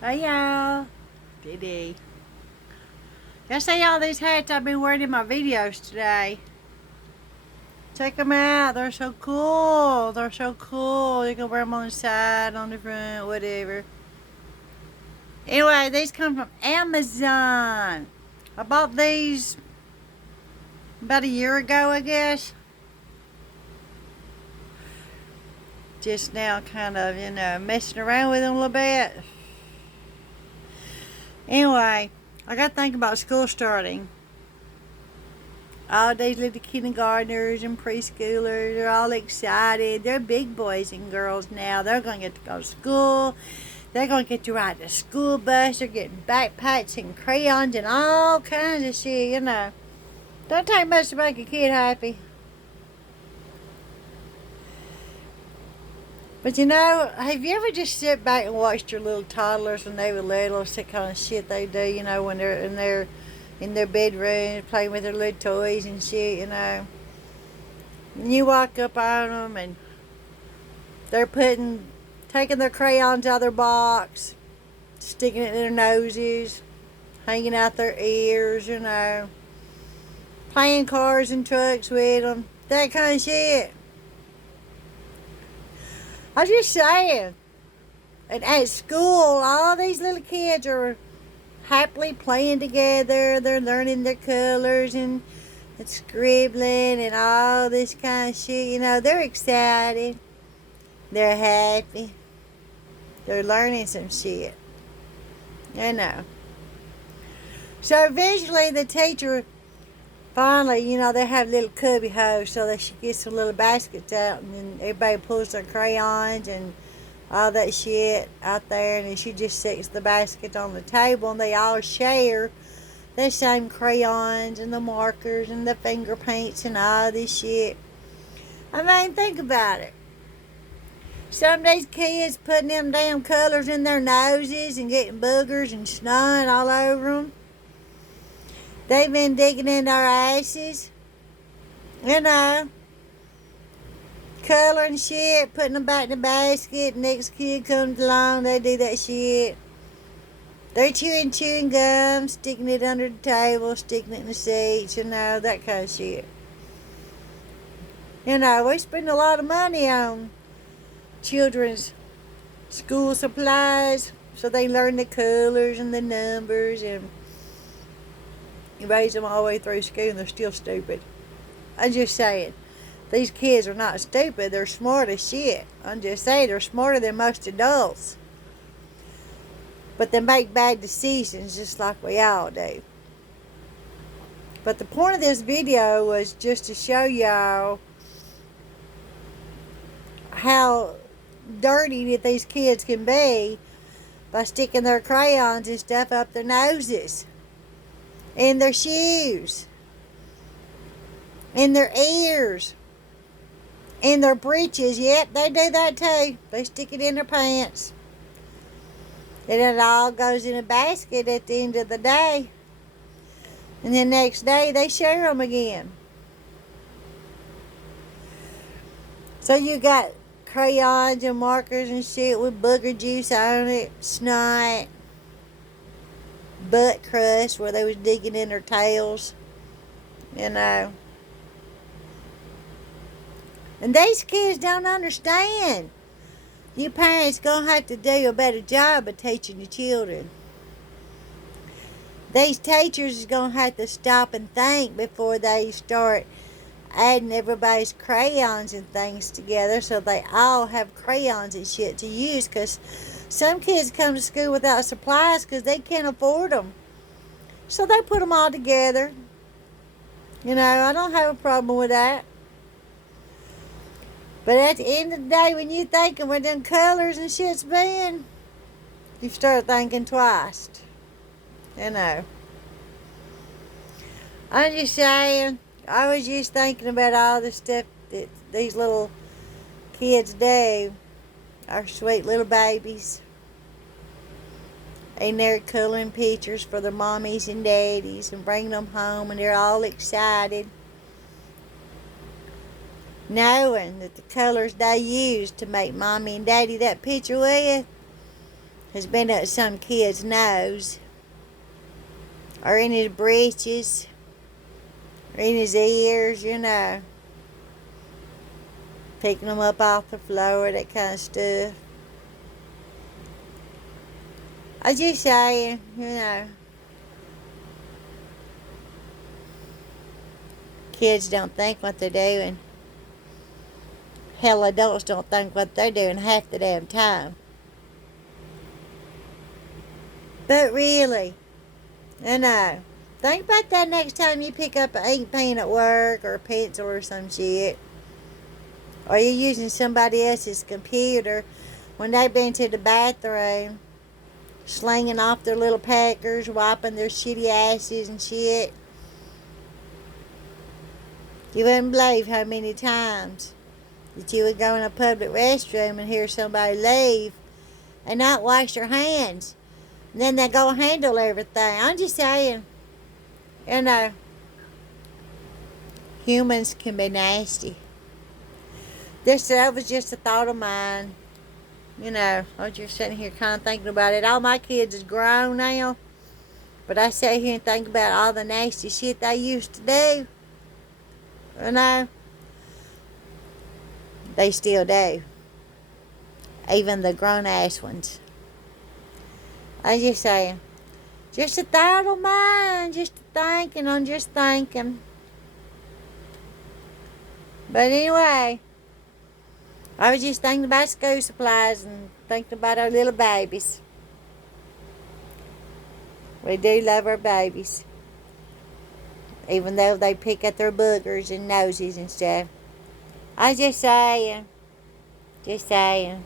Hey y'all, Dee. Y'all see all these hats I've been wearing in my videos today? Check them out. They're so cool. They're so cool. You can wear them on the side, on the front, whatever. Anyway, these come from Amazon. I bought these about a year ago, I guess. Just now kind of, messing around with them a little bit. Anyway, I got to think about school starting. All these little kindergartners and preschoolers, they're all excited. They're big boys and girls now. They're going to get to go to school. They're going to get to ride the school bus. They're getting backpacks and crayons and all kinds of shit. Don't take much to make a kid happy. But have you ever just sit back and watched your little toddlers when they were little, what kind of shit they do, when they're in their bedroom playing with their little toys and shit, And you walk up on them and they're taking their crayons out of their box, sticking it in their noses, hanging out their ears, playing cars and trucks with them, that kind of shit. I was just saying, and at school, all these little kids are happily playing together. They're learning their colors and scribbling and all this kind of shit. They're excited. They're happy. They're learning some shit. So eventually the teacher finally, they have little cubby holes so that she gets some little baskets out and then everybody pulls their crayons and all that shit out there, and then she just sets the basket on the table and they all share the same crayons and the markers and the finger paints and all this shit. I mean, think about it. Some of these kids putting them damn colors in their noses and getting boogers and snot all over them. They've been digging in their asses. Coloring shit, putting them back in the basket. Next kid comes along, they do that shit. They're chewing gum, sticking it under the table, sticking it in the seats, that kind of shit. We spend a lot of money on children's school supplies so they learn the colors and the numbers, and you raise them all the way through school and they're still stupid. I'm just saying, these kids are not stupid, they're smart as shit. I'm just saying, they're smarter than most adults. But they make bad decisions just like we all do. But the point of this video was just to show y'all how dirty that these kids can be by sticking their crayons and stuff up their noses, in their shoes, in their ears, in their breeches. Yep, they do that too. They stick it in their pants. And it all goes in a basket at the end of the day. And the next day they share them again. So you got crayons and markers and shit with booger juice on it, snot, butt crust where they was digging in their tails, And these kids don't understand. You parents gonna have to do a better job of teaching your children. These teachers is gonna have to stop and think before they start adding everybody's crayons and things together so they all have crayons and shit to use, because some kids come to school without supplies because they can't afford them. So they put them all together. I don't have a problem with that. But at the end of the day, when you thinking where them colors and shit's been, you start thinking twice. I'm just saying, I was just thinking about all the stuff that these little kids do. Our sweet little babies. And they're coloring pictures for their mommies and daddies and bringing them home, and they're all excited, knowing that the colors they use to make mommy and daddy that picture with has been up some kid's nose, or in his breeches, or in his ears, picking them up off the floor, that kind of stuff. I just saying, kids don't think what they're doing. Hell, adults don't think what they're doing half the damn time. But really, think about that next time you pick up an ink pen at work, or a pencil or some shit. Or you're using somebody else's computer when they've been to the bathroom, slinging off their little packers, wiping their shitty asses and shit. You wouldn't believe how many times that you would go in a public restroom and hear somebody leave and not wash their hands. And then they go handle everything. I'm just saying, humans can be nasty. That was just a thought of mine. I was just sitting here kind of thinking about it. All my kids is grown now, but I sit here and think about all the nasty shit they used to do. They still do. Even the grown-ass ones. I just saying, just a thought of mine, just thinking, I'm just thinking. But anyway, I was just thinking about school supplies and thinking about our little babies. We do love our babies, even though they pick at their boogers and noses and stuff. I just saying, just saying.